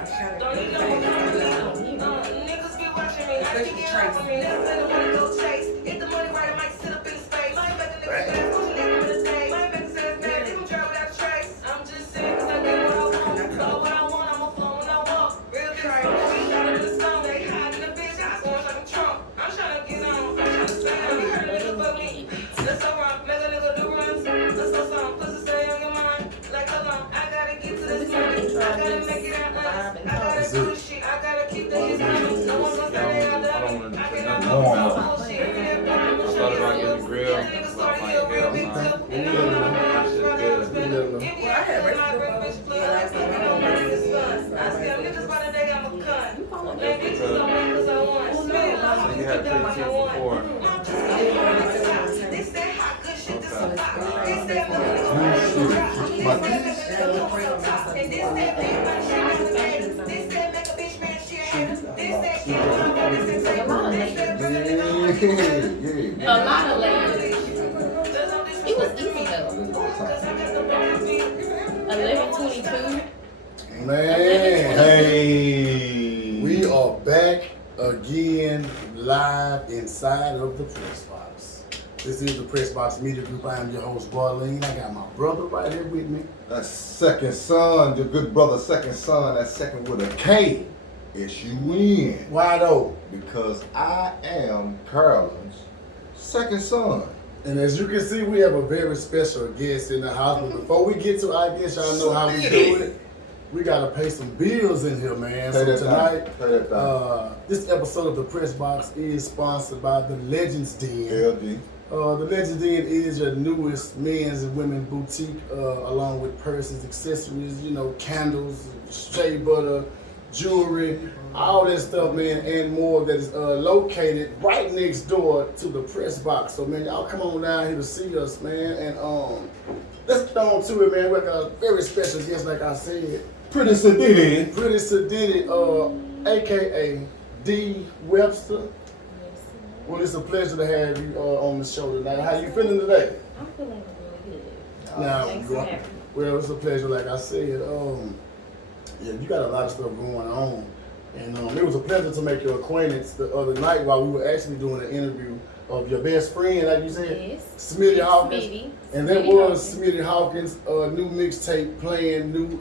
Niggas be watching me. I can get off of me. Niggas say they wanna go chase. If the money right, I might sit up in space. Might make a nigga dance, push a nigga in the stage. Might make a sense mad, leave him drive without a trace. I'm just saying 'cause I get what I want. Flow what I want, I'ma flow when I walk. Real big smoke, bitch, out of the song. They hide in the bitch, I smoke like a trunk. I'm tryna get on, I'm tryna stay on. You heard a nigga fuck me. That's so wrong, make a nigga do runs. That's so song, pussy stay on your mind. Like hold on, I gotta get to this money. I gotta make it out honest. I gotta do this shit, I gotta keep the hits coming. No one's gonna say they all done it. I cannot know some bullshit. Every day I'm started right in the grill. Niggas started here real big too. And I'm on my mind, straight out of spin. India, I had my break bitch plug. I still get on my niggas fun. I scam niggas by the day I'm a cunt. Let bitches on me 'cause I won. Spinning love, I just keep them like I want. I'm just getting on the top. This that hot good shit, this a pop. This that mother niggas ready to drop. This that make a nigga lose some top. And this that big man shit on the head. This that make a bitch man shit hater. This that shit on my body since they born. This that bring a nigga on my shit. A lot of ladies. It was easy though. 11:22. Man, hey, we are back again live inside of the Pressbox. This is the Pressbox Media Group. I am your host, Barleen. I got my brother right here with me. That's second son, your good brother, second son. That's second with a K. S-U-N. Why though? Because I am Carolyn's second son. And as you can see, we have a very special guest in the house. But before we get to our guest, y'all know how we do it. We gotta pay some bills in here, man. So tonight, this episode of the Pressbox is sponsored by the Legends Den. LD. The Legends Den is your newest men's and women's boutique, along with purses, accessories, you know, candles, shea butter, jewelry, all that stuff, man, and more that is located right next door to the Pressbox. So, man, y'all come on down here to see us, man, and let's get on to it, man. We got a very special guest, like I said. Pretty Sadidee. Pretty Sadidee, a.k.a. D. Webster. Well, it's a pleasure to have you on the show tonight. How you feeling today? I'm feeling really good. Now, Thanks for having me. well, it's a pleasure, like I said. Yeah, you got a lot of stuff going on. And it was a pleasure to make your acquaintance the other night while we were actually doing an interview of your best friend, like you said, Yes. Smitty Hawkins. Smitty. And that was Smitty Hawkins' new mixtape playing, new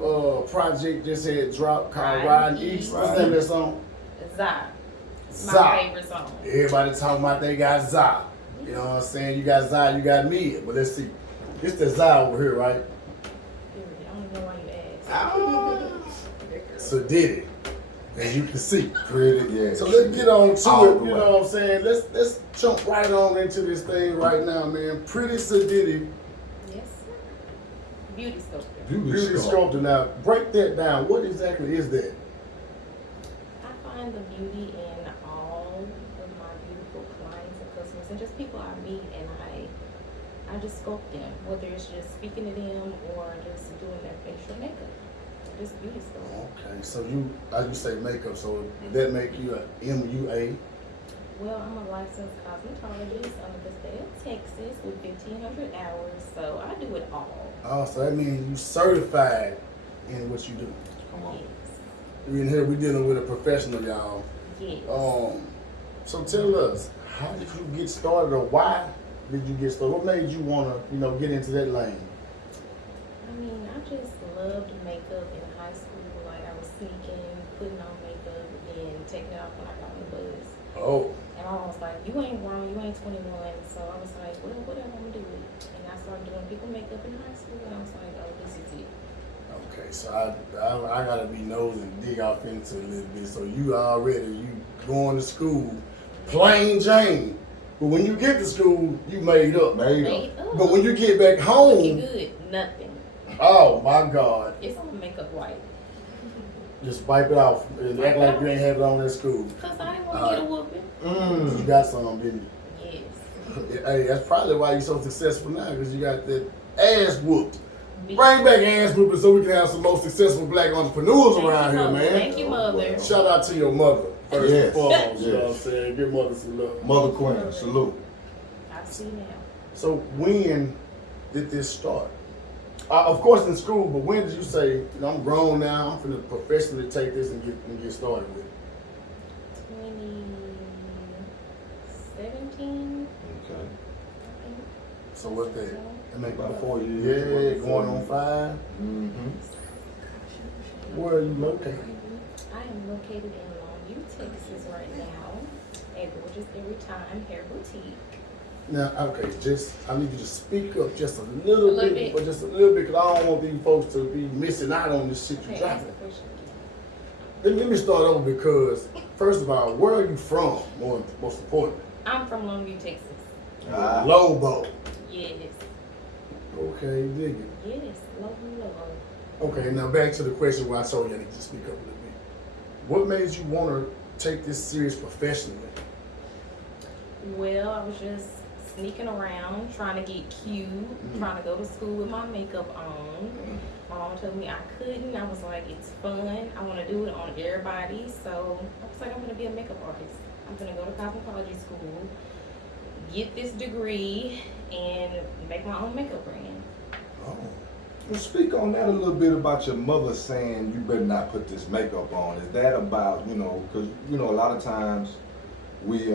project just had dropped called Riding East. What's the name of that song? Zah. Zah. My favorite song. Everybody talking about they got Zah. You know what I'm saying? You got Zah, you got me. But let's see. It's the Zah over here, right? I don't even know why you asked. So did it, as you can see. Pretty, yeah. So let's get on to All it, the you way. know what I'm saying? Let's jump right on into this thing right now, man. Pretty Sadidee, Yes, sir. Beauty sculptor. beauty sculptor. Now, break that down. What exactly is that? I find the beauty in all of my beautiful clients and customers and just people I meet, and I just sculpt them, whether it's just speaking to them or just doing their facial makeup. Just beauty sculpt. Okay, so you say makeup, so would that make you a MUA? Well, I'm a licensed cosmetologist under the state of Texas with 1,500 hours, so I do it all. Oh, so that means you certified in what you do. Come on. Yes. We in here, we dealing with a professional, y'all. Yes. So tell us, how did you get started, or why did you get started? What made you wanna, get into that lane? I mean, I just loved makeup in high school. Like, I was sneaking, putting on makeup, and taking it off when I got on the bus. Oh. And I was like, you ain't wrong, you ain't 21. So I was like, well, whatever, I'm gonna do it. And I started doing people makeup in high school, and I was like, oh, this is it. Okay, so I gotta be nosy and dig off into it a little bit. So you going to school, plain Jane. But when you get to school, you made up. Made up. But when you get back home, Looking good, nothing. oh my God. It's on makeup white. Just wipe it off and act like you ain't have it on at school. Because I didn't want to get a whooping. You got some, didn't you? Yes. Hey, that's probably why you're so successful now, because you got that ass whooped. Bring back ass whooping so we can have some most successful black entrepreneurs around here, man. Thank you, mother. Shout out to your mother, first and foremost. Yes. You know what I'm saying? Give mother some love. Mother Queen, salute. I see now. So when did this start? Of course in school, but when did you say, you know, I'm grown now, I'm finna professionally take this and get started with it? 2017. Okay. So what's that? That make About about 4 years. Yeah, going on 5. Mm-hmm. Where are you located? I am located in Longview, Texas right now at Gorgeous Every Time Hair Boutique. Now, okay, I need you to speak up just a little little bit, bit. but just a little bit, because I don't want these folks to be missing out on this shit you're Okay, ask dropping. the question again. Let me start over because, first of all, where are you from, most importantly? I'm from Longview, Texas. Lobo. Yes. Okay, dig it. Yes, Lobo. Okay, now back to the question where I told you I need to speak up a little bit. What made you want to take this serious professionally? Well, I was just sneaking around, trying to get cute, trying to go to school with my makeup on. My mom told me I couldn't. I was like, it's fun. I want to do it on everybody. So I was like, I'm going to be a makeup artist. I'm going to go to cosmetology school, get this degree, and make my own makeup brand. Oh. Well, speak on that a little bit about your mother saying you better not put this makeup on. Is that about, you know, because, you know, a lot of times we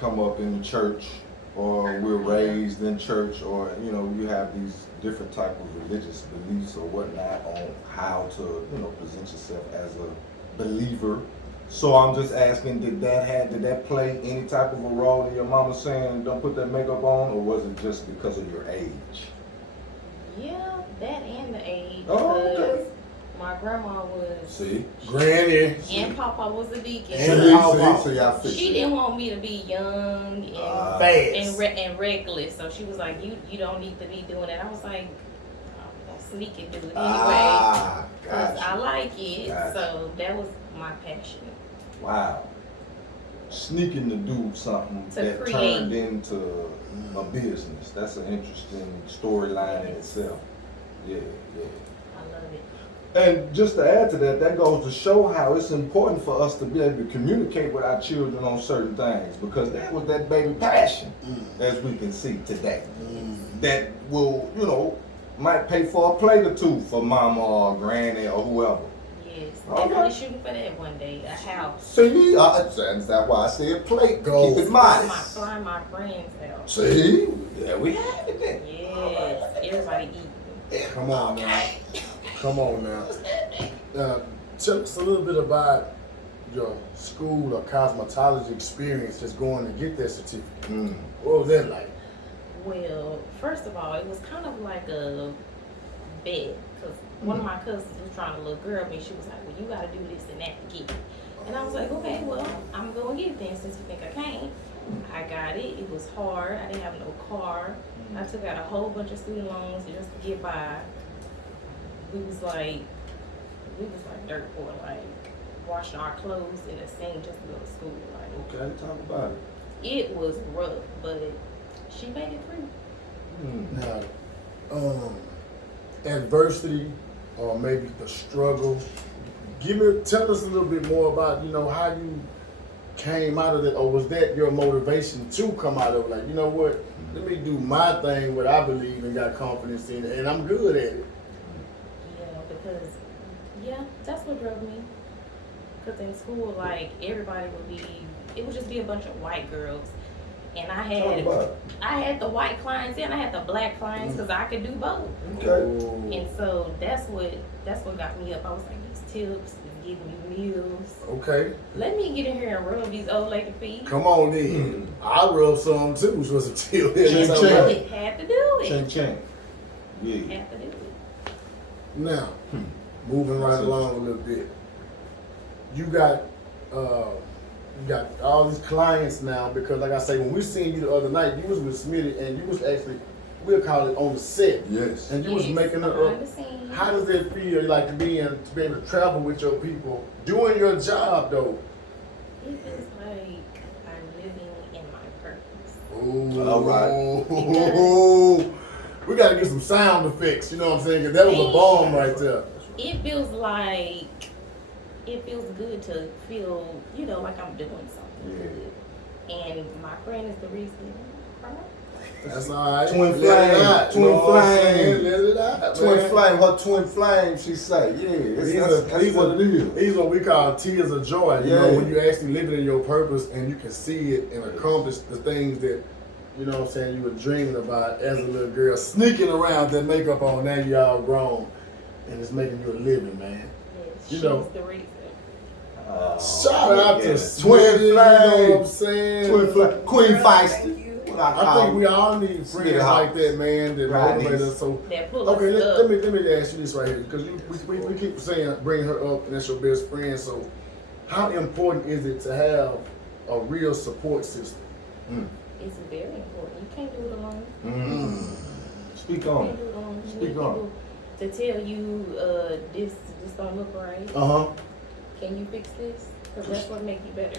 come up in the church or we're raised in church or, you know, you have these different type of religious beliefs or whatnot on how to, you know, present yourself as a believer. So I'm just asking, did that play any type of a role in your mama saying don't put that makeup on, or was it just because of your age? Yeah, that and the age. Oh, okay. Because my grandma was, See? Granny. and Papa was a deacon. And So See, y'all fix she it. didn't want me to be young and Fast. and reckless. So she was like, you don't need to be doing that. I was like, I'm gonna sneak and do it anyway. Because I like it. Gotcha. So that was my passion. Wow. Sneaking to do something To that create. turned into a business. That's an interesting storyline in itself. Yeah, yeah. I love it. And just to add to that, that goes to show how it's important for us to be able to communicate with our children on certain things, because that was that baby passion, as we can see today. That will, you know, might pay for a plate or two for mama or granny or whoever. Yes, All definitely right. shooting for that one day. A house. See, that's why I said plate. Gold. Keep it Fly modest. my friend's house. See, yeah, we have it then. Yes, everybody eating. Come on now. Come on now. Tell us a little bit about your school or cosmetology experience just going to get that certificate. What was that like? Well, first of all, it was kind of like a bet, because one of my cousins was trying to look girl me. She was like, well, you got to do this and that to get it. And I was like, okay, well, I'm going to get it then since you think I can't. I got it. It was hard. I didn't have no car. I took out a whole bunch of student loans just to get by. We was like dirt poor, like washing our clothes in the sink just to go to school. Like, Okay, talk about it. it was rough, but she made it through. Now, adversity or maybe the struggle. Tell us a little bit more about, you know, how you came out of that, or was that your motivation to come out of it? Like, you know what, let me do my thing, what I believe and got confidence in, and I'm good at it. Yeah, that's what drove me. Cause in school, like everybody it would just be a bunch of white girls, and I had the white clients and I had the black clients, cause I could do both. Okay. And so that's what got me up. I was like, these tips, giving me meals. Okay. Let me get in here and rub these old lady feet. Come on then. I rub some too, which was a chill. Ching, So ching. I had to do it. Ching, ching. Yeah. Had to do it. Now, moving right along a little bit. You got all these clients now, because like I say, when we seen you the other night, you was with Smitty and you was actually, we'll call it on the set. Yes. And you was making it behind up. the scenes. How does it feel like to be able to travel with your people, doing your job though? It is like I'm living in my purpose. Ooh. All right. We gotta get some sound effects, you know what I'm saying? 'Cause that was a bomb right there. It feels good to feel, you know, like I'm doing something good. And my friend is the reason. That's all right. Twin Let it flame, out, twin you know what I'm flame. saying? Let it out, Twin man. flame, her twin flame, she say, yeah, that's what it is. These are what we call tears of joy. You know, Yeah. when you actually living in your purpose and you can see it and accomplish the things that, you know what I'm saying, you were dreaming about as a little girl, sneaking around that makeup on, now you all grown, and it's making you a living, man. Yes, You she's know. the reason. Shout out to Twin Smitty, you know flame. what I'm saying? Twin flame, Queen Girl, Feisty. thank you. What I think we all need Smitty friends House. like that, man, that Right, motivate Dees. us. So, That pull okay, us let up. me ask you this right here, because we keep saying bring her up, and that's your best friend. So, how important is it to have a real support system? It's very important. You can't do it alone. Speak You on can't it. do it alone. You Speak need on people to tell you this don't look right. Can you fix this? Because that's what makes you better.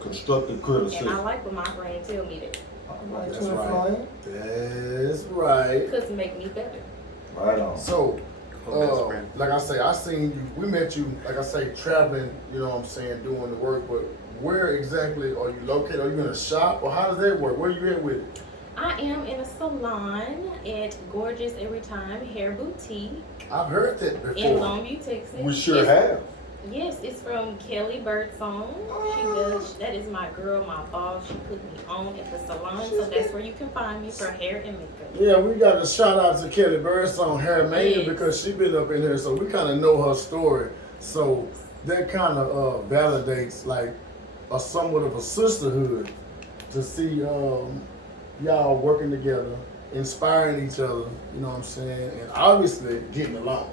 Constructive And criticism. I like when my friend tell me that. That's Twin right. flame. That's right. Because it make me better. Right on. So, Best friend. like I say, I seen you. We met you, like I say, traveling. You know what I'm saying, doing the work. But where exactly are you located? Are you in a shop, or how does that work? Where you at with it? I am in a salon at Gorgeous Every Time Hair Boutique I've heard that in before. Longview, Texas. We sure It's- have. Yes, it's from Kelly Birdsong. She does. That is my girl, my boss. She put me on at the salon, so that's where you can find me for hair and makeup. Yeah, we got to shout out to Kelly Birdsong Hair Mania Yes. because she been up in here, so we kind of know her story. So that kind of validates like a somewhat of a sisterhood to see y'all working together, inspiring each other. You know what I'm saying, and obviously getting along.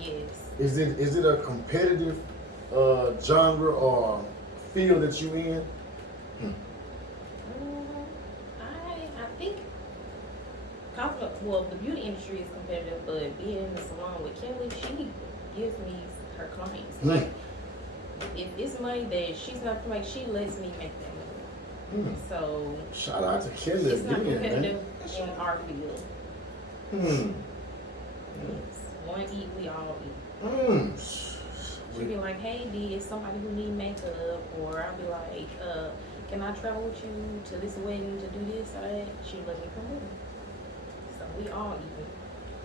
Yes. Is it a competitive genre or field that you in? I think well, the beauty industry is competitive, but being in the salon with Kelly, she gives me her clients. Hmm. Like, if it's money that she's not to make, she lets me make that money. So Shout out to Kelly it's not again, man. competitive in our field. Yes. One eat, we all eat. She'll be like, hey, D, is somebody who need makeup? Or I'll be like, can I travel with you to this wedding to do this or that? She'll let me come with her. So we all eat.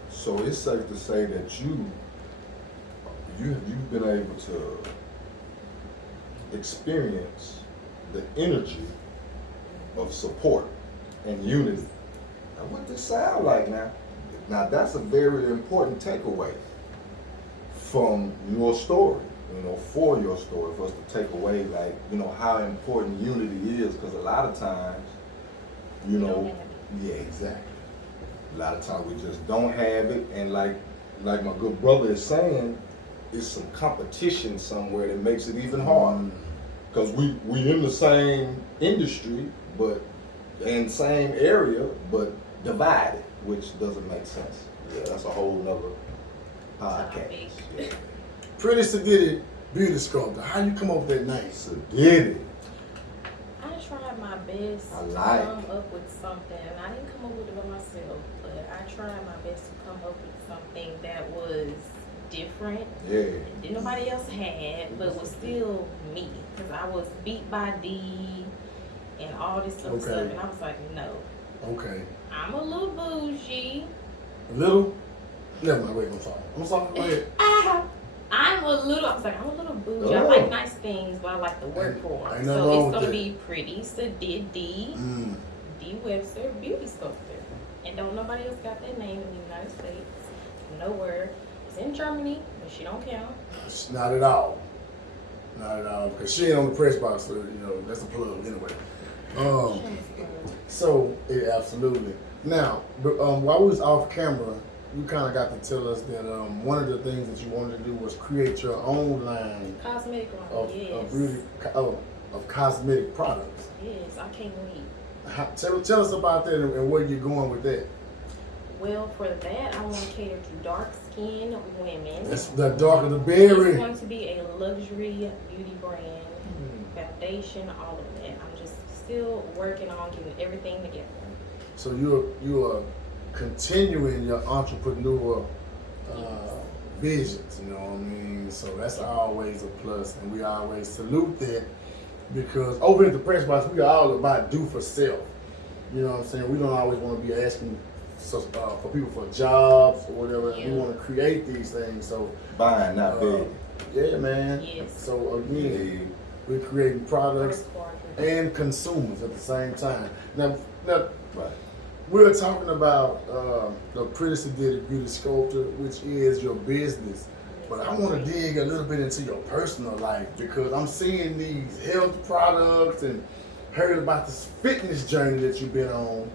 So it's safe to say that you've been able to experience the energy of support and unity. Now, what this sound like now? Now that's a very important takeaway from your story, for your story, for us to take away, like, how important unity is, because a lot of times, We don't have it. yeah, exactly. A lot of times we just don't have it, and like my good brother is saying, it's some competition somewhere that makes it even harder. Because we in the same industry, but in same area, but divided, which doesn't make sense. Yeah, that's a whole nother podcast. Yeah. Pretty Sadidee Beauty Sculptor. How you come up with that name? Sadidee. I tried my best I to like come up with something. I didn't come up with it by myself, but I tried my best to come up with something that was different. Yeah. That nobody else had, but was still me. Because I was beat by D and all this other Okay. stuff, and I was like, no. Okay. I'm a little bougie. A little? Never mind, wait, I'm sorry. Go ahead. I was like, I'm a little bougie. I Oh. like nice things, but I like to work for them. Ain't nothing So wrong it's with gonna that. be Pretty Sadidee, D Webster, Beauty Sculptor. And don't nobody else got that name in the United States. Nowhere. It's in Germany, but she don't count. It's not at all. Not at all. Because she ain't on the Pressbox, so, that's a plug anyway. So, yeah, absolutely. Now, while we was off camera, you kind of got to tell us that one of the things that you wanted to do was create your own line Cosmetic line, of yes. beauty, of cosmetic products. Yes, I can't wait. Tell us about that and where you're going with that. Well, for that, I want to cater to dark-skinned women. That's the darker the It's berry. going to be a luxury beauty brand, foundation, all of that. I'm just still working on getting everything together. So you are continuing your entrepreneur visions, you know what I mean? So that's always a plus, and we always salute that because over at the Pressbox, we are all about do for self. You know what I'm saying? We don't always want to be asking for people for jobs or whatever. Yeah. We want to create these things. So, Buying, not big. yeah, man. Yes. So again, we're creating products First quadrant. and consumers at the same time. Now Right. we're talking about the Pretty Sadidee Beauty Sculptor, which is your business. But I want to dig a little bit into your personal life because I'm seeing these health products and heard about this fitness journey that you've been on.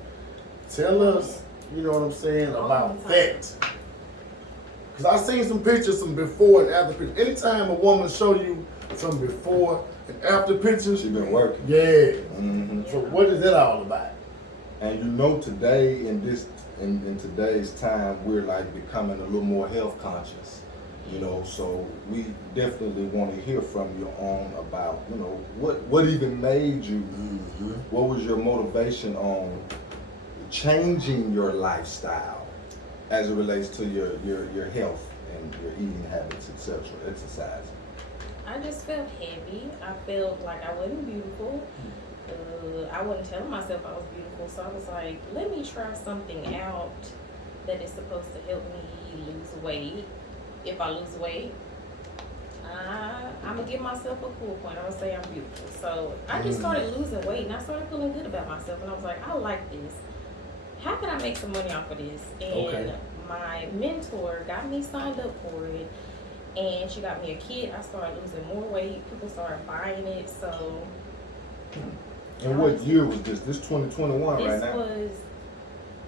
Tell us, you know what I'm saying, about that. Because I've seen some pictures, some before and after pictures. Anytime a woman show you some before and after pictures, She been working. yeah. Mm-hmm. So what is that all about? And you know, today in today's time, we're like becoming a little more health conscious. You know, so we definitely want to hear from you on about, you know, what even made you, what was your motivation on changing your lifestyle as it relates to your health and your eating habits, etc., exercise. I just felt heavy. I felt like I wasn't beautiful. I wasn't telling myself I was beautiful, so I was like, let me try something out that is supposed to help me lose weight. If I lose weight, I'm gonna give myself a cool point. I'm gonna say I'm beautiful. So I just started losing weight and I started feeling good about myself. And I was like, I like this. How can I make some money off of this? And my mentor got me signed up for it. And she got me a kit. I started losing more weight. People started buying it. So. And what year was this? This 2021 right now?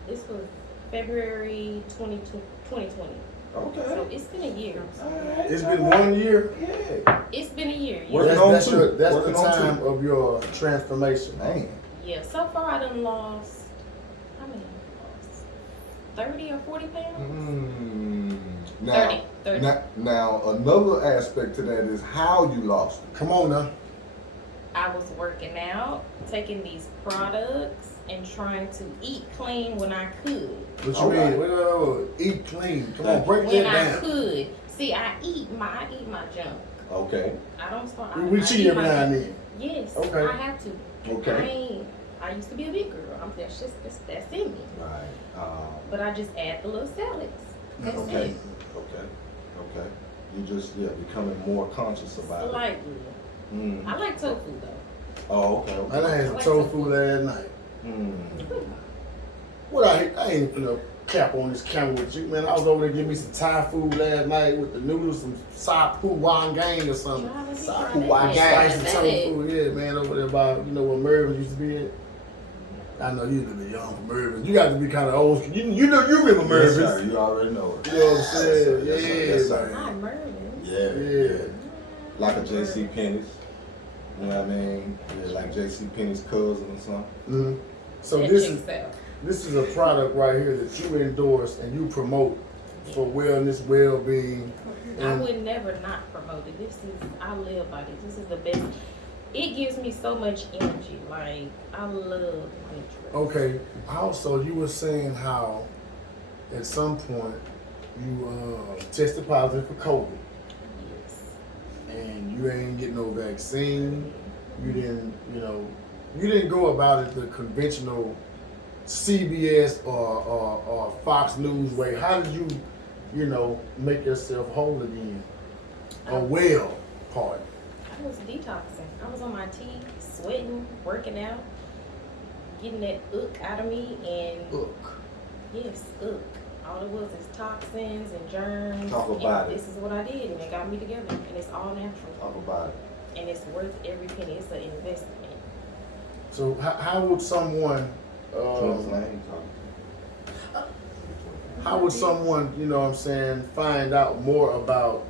This was February 2020. Okay. So it's been a year. Alright. It's been 1 year. Yeah. It's been a year. Working Yeah. on That's two. the Working on time two. of your transformation. Man. Yeah. So far I done lost, how many? Lost 30 or 40 pounds? Now, 30. now, another aspect to that is how you lost it. Come on now. I was working out, taking these products, and trying to eat clean when I could. What you All mean? right. Eat clean. Come on, break When that I down. could. See, I eat my junk. Okay. I don't start. We I cheat eat every my now and junk. then. Yes. Okay. I have to. Okay. I used to be a big girl. That's in me. Right. But I just add the little salads. That's Okay. it. Okay. You just becoming more conscious about it. Slightly. I like tofu though. Oh, okay. I done had some tofu last night. What I ain't gonna cap on this camera with you, man. I was over there getting me some Thai food last night with the noodles, some sapu wangang or something. Sapu Slice of tofu, yeah, man, over there by, you know where Mervyn used to be at. I know you a little bit young for Mervyn. You got to be kind of old. You know you remember Mervyn. Yes, sir. You already know it. You know what I'm saying? Yes, sir. Yes, sir. Hi, Mervyn. Yeah. Like a J.C. Penney's. You know what I mean? Yeah, like J.C. Penney's cousin or something. Mm-hmm. So That this checks out. this is a product right here that you endorse and you promote for wellness, well-being. I would never not promote it. I live by this. This is the best. It gives me so much energy. Like, I love Pinterest. Okay. Also, you were saying how at some point you tested positive for COVID Yes. and you ain't get no vaccine. You didn't go about it the conventional CBS or Fox News way. How did you make yourself whole again? Or well, pardon. I was detoxing. I was on my tea, sweating, working out, getting that out of me, and yes, all it was is toxins and germs. Talk about it. This is what I did, and it got me together, and it's all natural. Talk about it. And it's worth every penny. It's an investment. So how would someone find out more about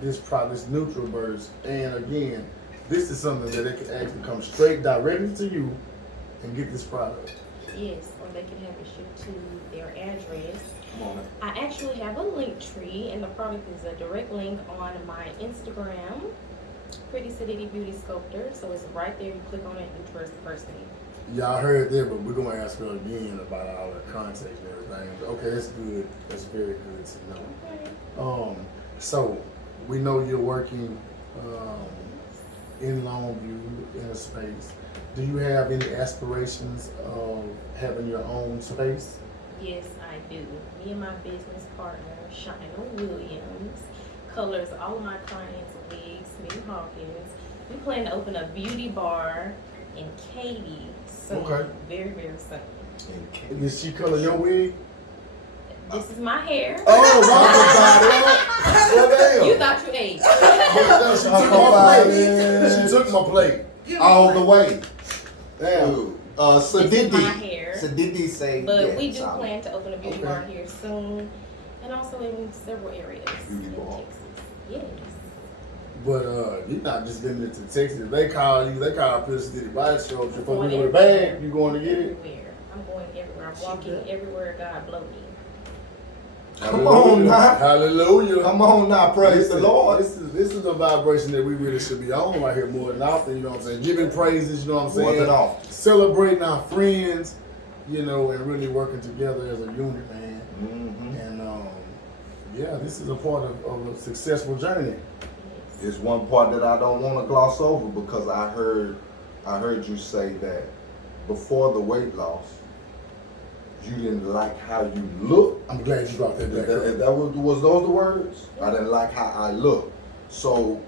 this product, this NutriBurst? And again, this is something that they can actually come straight directly to you and get this product. Yes, or they can have it shipped to their address. Come on. I actually have a link tree, and the product is a direct link on my Instagram, Pretty Sadidee Beauty Sculptor. So it's right there. You click on it and trust the first name. Y'all heard that, but we're gonna ask her again about all the context and everything. Okay, that's good. That's very good to know. Okay. So we know you're working in Longview in a space. Do you have any aspirations of having your own space? Yes, I do. Me and my business partner, Shina Williams, colors all of my clients' wigs, Smith Hawkins. We plan to open a beauty bar in Katy soon. Okay. Very, very soon. Did she color your wig? This is my hair. Oh, my God. Well, You damn. thought you ate. She took my plate. She took my plate. All the way. Damn. This is my Sadidee. hair. Sadidee say But yes, we do solid. plan to open a beauty Okay. bar here soon, and also in several areas Beauty in bar. Texas. Yes. But you're not just limited to Texas. They call Prison City Body Shop. If you go Going with a bag, you going to get it? Everywhere. I'm going everywhere. I'm walking everywhere God blow me. Come on now. Hallelujah. Come on now, praise the Listen, Lord. This is the vibration that we really should be on right here more than often, you know what I'm saying? Giving praises, you know what I'm More saying? than often. Celebrating our friends, you know, and really working together as a unit, man. Mm-hmm. And yeah, this is a part of a successful journey. Yes. It's one part that I don't want to gloss over because I heard you say that before the weight loss, you didn't like how you look. I'm glad you brought that back up. That was those the words? I didn't like how I look. So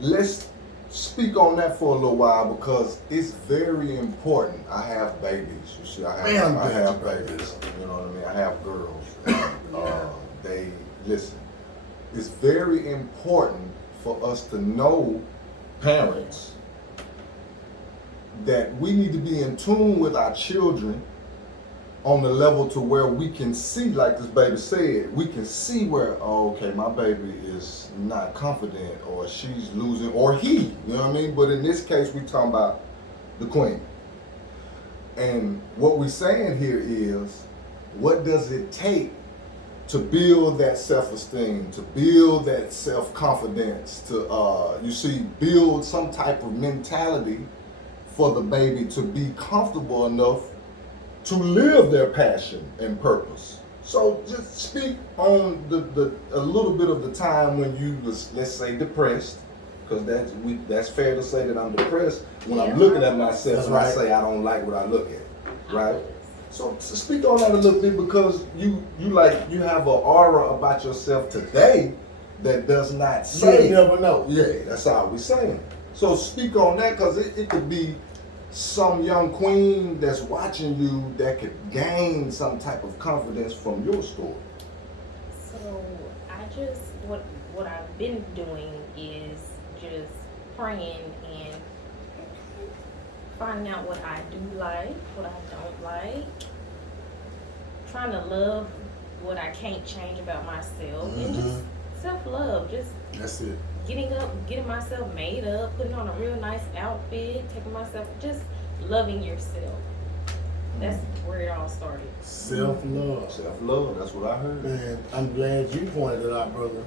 let's speak on that for a little while because it's very important. I have babies. You see, I have babies. You know what I mean? I have girls. They listen. It's very important for us to know, parents, that we need to be in tune with our children on the level to where we can see, like this baby said, we can see where, oh, okay, my baby is not confident or she's losing, or he, you know what I mean? But in this case, we talking about the queen. And what we're saying here is, what does it take to build that self-esteem, to build that self-confidence, to, you see, build some type of mentality for the baby to be comfortable enough to live their passion and purpose. So just speak on a little bit of the time when you was, let's say, depressed, because that's fair to say that I'm depressed when I'm looking at myself and I say I don't like what I look at, right? So speak on that a little bit because you have an aura about yourself today that does not say. You never know. Yeah, that's all we're saying. So speak on that because it could be some young queen that's watching you that could gain some type of confidence from your story. So I just what I've been doing is just praying and finding out what I do like, what I don't like, trying to love what I can't change about myself, and just self-love, just That's it. getting up, getting myself made up, putting on a real nice outfit, taking myself, just loving yourself. That's where it all started. Self-love. Self-love, that's what I heard. Man, I'm glad you pointed it out, brother.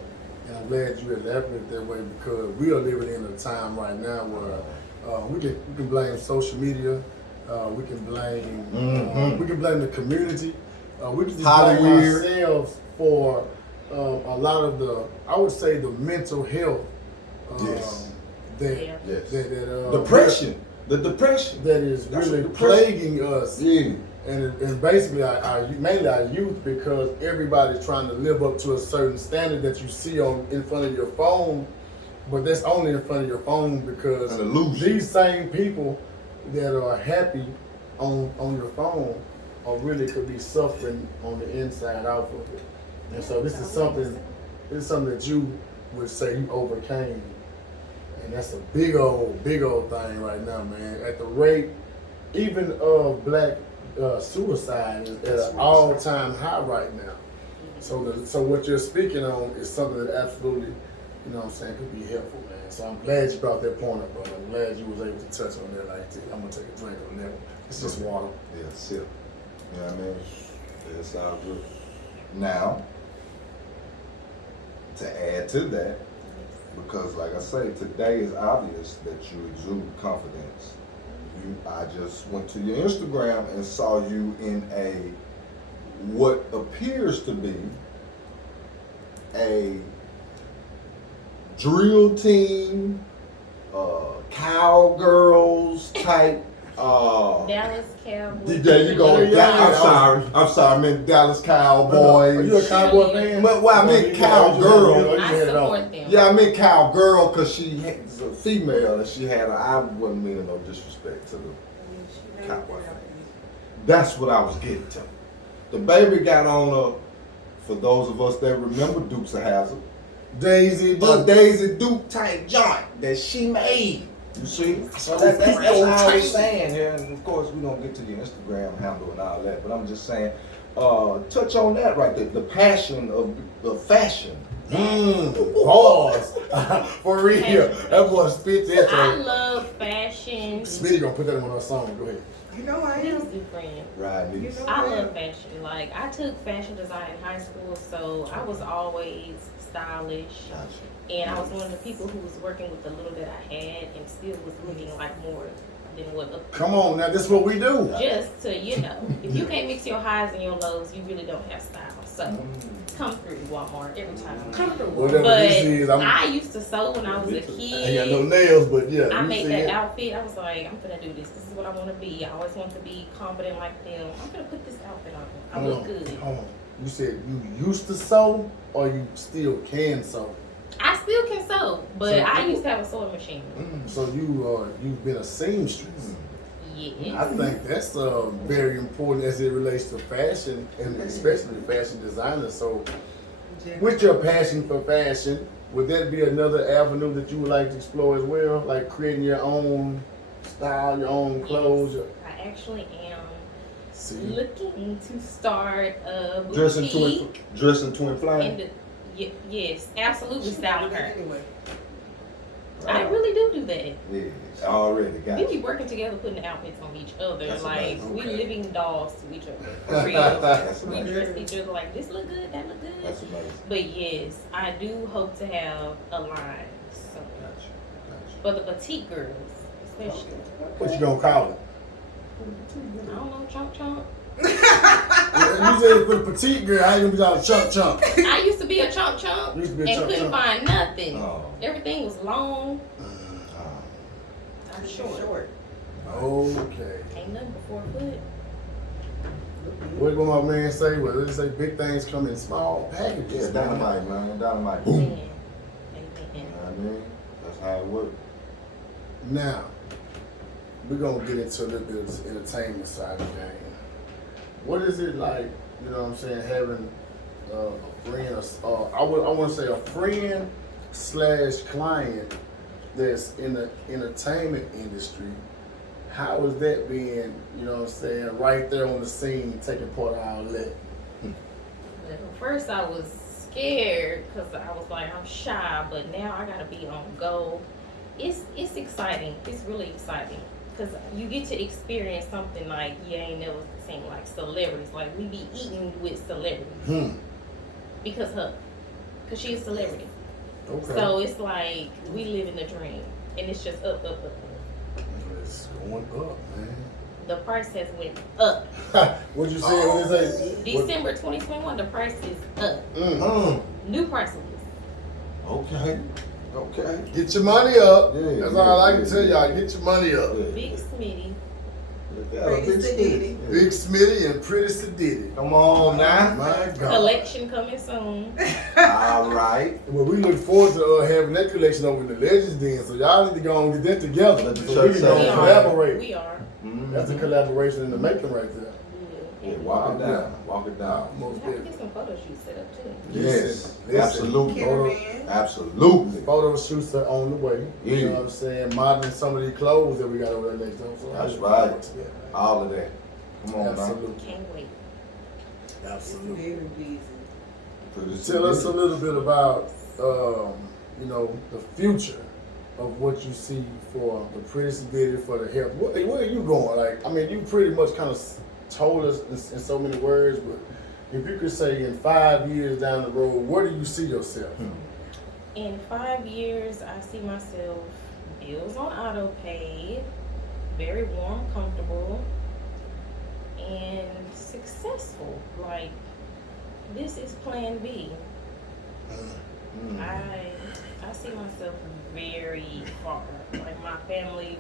And I'm glad you elaborated that way because we are living in a time right now where we can blame social media, we can blame the community, we can just blame ourselves for a lot of the, I would say, the mental health Depression. The depression that is That's really what depression- plaguing us. Yeah. And basically, mainly our youth, because everybody's trying to live up to a certain standard that you see in front of your phone, but that's only in front of your phone because An illusion. these same people that are happy on your phone are really could be suffering on the inside out of it. And so this is something that you would say you overcame. And that's a big old thing right now, man. At the rate, even of black suicide is at an all-time high right now. So what you're speaking on is something that absolutely, you know what I'm saying, could be helpful, man. So I'm glad you brought that point up, brother. I'm glad you was able to touch on that like that. I'm gonna take a drink on that one. It's just water. Yeah, sip. You know what I mean? Yeah, it sounds good. Now, to add to that, because like I say, today is obvious that you exude confidence. I just went to your Instagram and saw you in what appears to be a drill team, cowgirls type. Dallas Cowboys. There you go. Yeah, I'm sorry. I meant Dallas Are Cowboys. you a Cowboy fan? Well, I meant Yeah, cowgirl. I support them. Yeah, I meant cowgirl because she was a female and she had. I wasn't meaning no disrespect to the Cowboy fan. That's what I was getting to. The baby got on a. For those of us that remember Dukes of Hazzard, Daisy the Daisy Duke type joint that she made. You see? So that's all I was saying here. And of course, we don't get to your Instagram handle and all that, but I'm just saying, touch on that right there. The passion of the fashion. Pause. For real. That boy spit that. I love fashion. Smitty gonna put that in one of our songs. Go ahead. You know I Dees am. do friend. Right, You Dees. know I love fashion. Like, I took fashion design in high school, so I was always stylish. Gotcha. And I was one of the people who was working with the little that I had and still was looking like more than what other Come on, now this is what we do. just to, if you can't mix your highs and your lows, you really don't have style. So come through Walmart every time. Come through. Whatever But this is, I used to sew when I was a I ain't got kid. no nails, but yeah. I you made see that it. outfit. I was like, I'm gonna do this. This is what I want to be. I always want to be confident like them. I'm gonna put this outfit on. I look good. Hold on. You said you used to sew or you still can sew? I still can sew, but So- I used to have a sewing machine. So you've been a seamstress. Yes. I think that's very important as it relates to fashion and especially fashion designers. So with your passion for fashion, would that be another avenue that you would like to explore as well? Like creating your own style, your own clothes? I actually am See? looking to start a Dressing boutique. twin flame. And yes, absolutely styling her. Anyway. I really do that. Yeah, already got We you. be working together, putting outfits on each other. That's like amazing. we Okay. living dolls to each other. For real. That's We amazing. dress each other like this look good, that look good. That's amazing. But yes, I do hope to have a line soon Gotcha. for the petite girls, especially. What you gonna call it? I don't know, chunk chunk. You said for the petite girl, I ain't gonna be talking chump chump. I used to be a chunk chunk You used to be a and chump couldn't chump. find nothing. Oh. Everything was long. I'm Short. Okay. Ain't nothing before a foot. What did my man say? Well, they say big things come in small packages. Yeah, dynamite, man. Dynamite. Man. You Amen. know what I mean? That's how it works. Now, we're gonna get into a little bit of the entertainment side of the game. What is it like, you know what I'm saying, having a friend, or I want to say a friend / client that's in the entertainment industry? How is that being, you know what I'm saying, right there on the scene, taking part of all that? At first I was scared because I was like, I'm shy, but now I gotta be on go. It's exciting. It's really exciting because you get to experience something like you ain't never seen, like celebrities. Like we be eating with celebrities because she's a celebrity. Okay. So it's like we live in the dream, and it's just up, up, up, up. It's going up, man. The price has went up. What'd you say? What did they say? December 2021, the price is up. New price list. Okay. Okay. Get your money up. Yeah, That's yeah, all I can yeah, tell y'all. yeah. Get your money up. Big Smitty. Pretty Sadidee. Big Smitty and Pretty Sadidee. Come on now. My God. Collection coming soon. All right. Well, we look forward to having that collection over in the Legends Den, so y'all need to go and get that together. Let the So we church can go say and amen. collaborate. We are. That's a collaboration in the making right there. Yeah, walk it down. Walk it down. Most We have to definitely. get some photo shoots set up too. Yes. Listen. Absolutely. Cameraman. Absolutely. Photo shoots are on the way. You Yeah. know what I'm saying? Modeling some of these clothes that we got over there next door. So That's I look right. forward to that. All of that. Come on, man. Absolutely. Can't wait. Absolutely. Very busy. Pretty Tell us a Sadidee. little bit about, you know, the future of what you see for the Pretty Sadidee, for the health. Where are you going? Like, I mean, you pretty much kind of told us in so many words, but if you could say in 5 years down the road, where do you see yourself? In 5 years, I see myself bills on auto pay, very warm, comfortable, and successful. Like, this is plan B. I see myself very far. Like my family,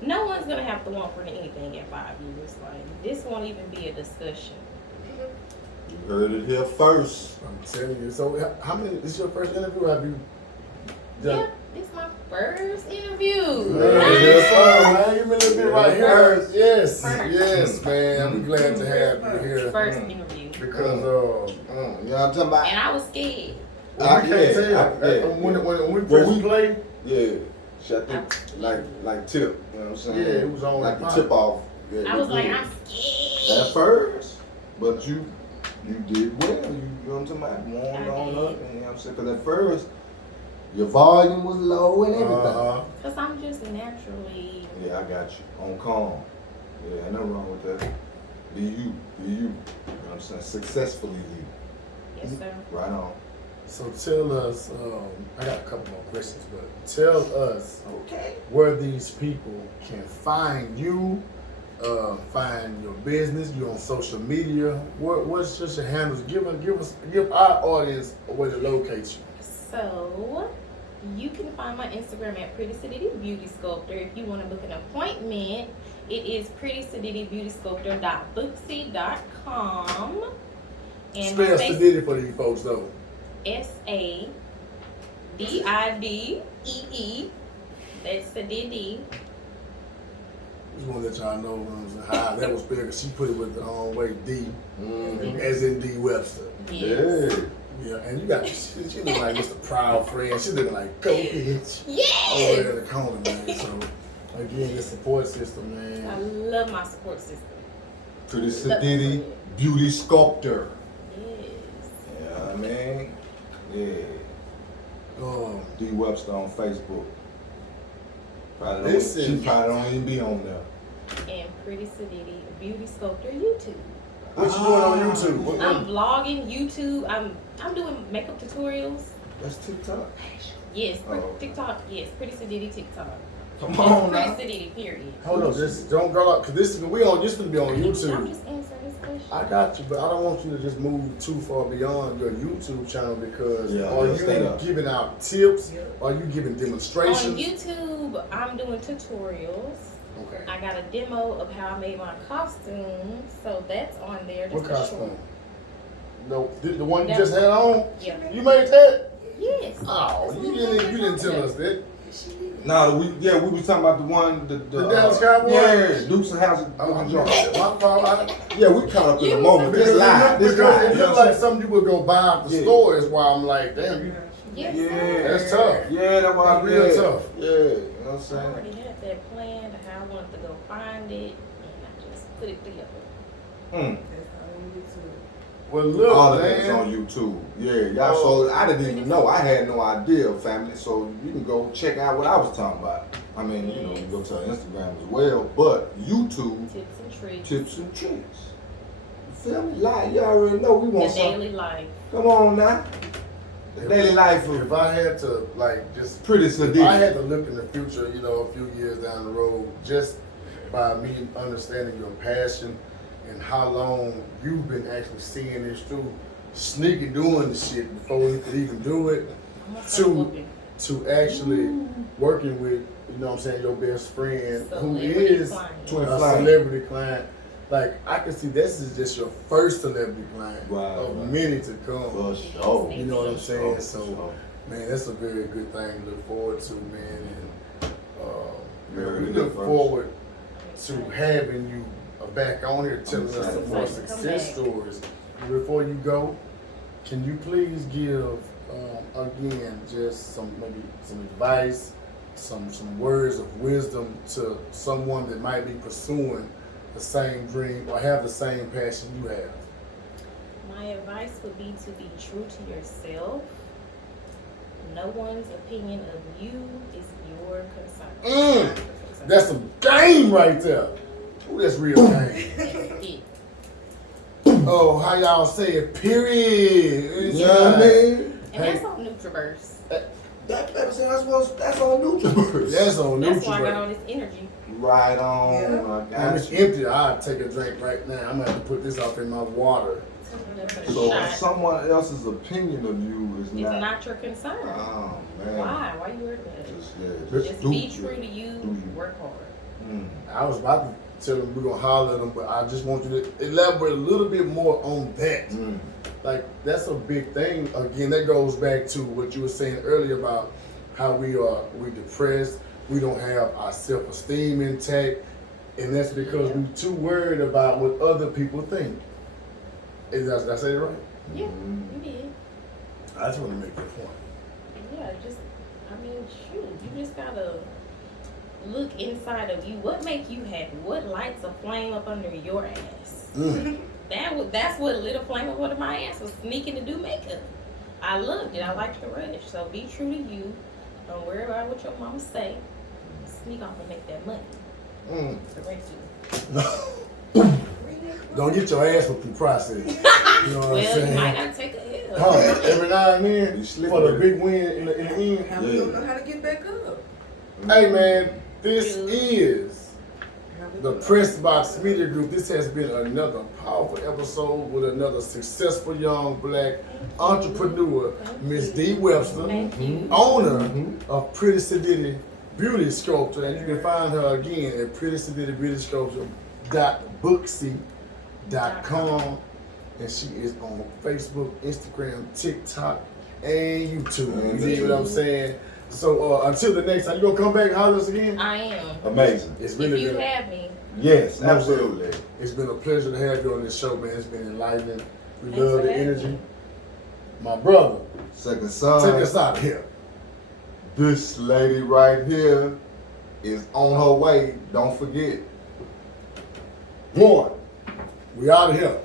no one's gonna have to want for anything in 5 years. Like this won't even be a discussion. You heard it here first. I'm telling you. So, how many? This is your first interview? Have you done? Yeah, this is my first interview. Yes, sir, man. You been a bit right here. First. Yes, First. yes, man. I'm glad to have you here First interview. because You know what I'm talking about? And I was scared. well, we can't tell. yeah. When we first play, Yeah. Shut the like tip. You know what I'm saying? yeah, it was on like the pop. tip off. Yeah, I you was like, good. I'm scared. At first, but you did well. You know what I'm talking about? Warmed I on did. up, and you know what I'm saying? Because at first, your volume was low and everything. Because I'm just naturally. Yeah, I got you. On calm. Yeah, ain't nothing wrong with that. Be you. Be you. You know what I'm saying? Successfully you. Yes, sir. Right on. So tell us. I got a couple more questions, but tell us Okay. where these people can find you, find your business. You on social media. What's just your handles? Give our audience a way to locate you. So, you can find my Instagram at Pretty Sadidee Beauty Sculptor. If you want to book an appointment, it is prettysadiddeebeautysculptor.booksy.com. And Spell my face Sadidee for these folks though. Sadidee. That's Sadidee. Just want to let y'all know how that was spelled because she put it with the wrong way, D, Mm-hmm. as in D Webster. Yes. Yeah. Yeah, and you got she looking like Mr. Proud Friend. She looking like go bitch. Yes! Over there in the corner, man. So again, the support system, I man. love my support system. Pretty Sadidee Beauty Sculptor. Yes. Yeah, man. Yeah. D Webster on Facebook. Probably Listen. she probably don't even be on there. And Pretty Sadidee Beauty Sculptor YouTube. What you doing on YouTube? I'm vlogging YouTube. I'm doing makeup tutorials. That's TikTok. Yes, Oh. TikTok. Yes, Pretty Sadidee TikTok. Come on Pretty now. Sadidee, period. Hold on, just don't go out, cause this gonna be on I'm YouTube. just answering this question. I got you, but I don't want you to just move too far beyond your YouTube channel because Yeah, are stay you up. giving out tips? Are you giving On demonstrations? YouTube, I'm doing tutorials. Okay. I got a demo of how I made my costume, so that's on there. What Just a short- costume? The one you That- just had on? Yeah. You made that? Yes. Oh, you didn't tell us that. No, we was talking about the one the Dallas Cowboys? Yeah, Dukes and House. My fault. Yeah, we caught up in You a moment. Because This live. it You know looks what I'm like something you would go buy at the Yeah. store. Is why I'm like, damn, you. Yes, Yeah. sir. That's tough. Yeah, that's why That's real tough. Yeah, you know what I'm I saying? already had that planned, how I wanted to go find it, and I just put it together. Mm. Well, look, All of that is man. on YouTube. Yeah, y'all. So I didn't even know. I had no idea, family. So you can go check out what I was talking about. I mean, you know, you go to our Instagram as well, but YouTube Tips and tricks. tips and tricks. You feel me? Like you already know we The want something. daily life. Come on now. The daily life If of I had to, like, just Pretty if I Sadidee. had to look in the future, you know, a few years down the road, just by me understanding your passion and how long you've been actually seeing this through, sneaking doing the shit before you could even do it, I'm gonna start to whooping. to actually working with, you know what I'm saying, your best friend who Celebrity is client. Twin a flame. celebrity client. Like, I can see this is just your first celebrity client Right, of right. many to come. For sure. You know what I'm saying? For So, sure. man, that's a very good thing to look forward to, man. And Very we good look first. forward to having you back on here telling us excited some more for it. Come success back. stories. And before you go, can you please give again just some advice, some words of wisdom to someone that might be pursuing the same dream or have the same passion you have? My advice would be to be true to yourself. No one's opinion of you is your concern. That's some game right there. Ooh, that's real game. That's it. Oh, how y'all say it? Period. You know what I mean? And Hey. that's on Nutraverse. That's on Nutriverse. That's on That's why I got all Nutrition. this energy. Right on. And I it's got you. empty. I'll take a drink right now. I'm gonna have to put this off in my water. Just a So shot. someone else's opinion of you is It's not your concern. Oh man. Why? Why you worried about it? Just Just be do true to you. Work hard. Mm. I was about to tell them we're gonna holler at them, but I just want you to elaborate a little bit more on that. Mm. Like that's a big thing. Again, that goes back to what you were saying earlier about how we're depressed. We don't have our self-esteem intact, and that's because we're too worried about what other people think. Did I say it right? Yeah, Mm. you did. I just want to make that point. Yeah, shoot, you just gotta look inside of you. What make you happy? What lights a flame up under your ass? Mm. That's what lit a flame up under my ass, was sneaking to do makeup. I loved it. I liked the rush. So be true to you. Don't worry about what your mama say. Sneak off and make that money. Mm. The rest Don't get your ass whooped in the process. You know what I'm well, you saying? might gotta take a L. Huh, every now and then, You slip for the with big win in the end. How we don't know how to get back up? Hey man, this is How we the gonna- Pressbox Media Group. This has been another powerful episode with another successful young black entrepreneur, Miss Dee Webster, Thank you. owner of Pretty Sadidee Beauty Sculptor, and you can find her again at prettysadiddeebeautysculpture.booksy.com, and she is on Facebook, Instagram, TikTok, and YouTube. You hear what I'm saying? So until the next time, you gonna come back and holler at us again? I am. Amazing. It's If really you been, have me, Yes, No, absolutely. it's been a pleasure to have you on this show, man. It's been enlightening. We Thanks love for the having energy. me. My brother, Second son. take us out of here. This lady right here is on her way. Don't forget. One, we out of here.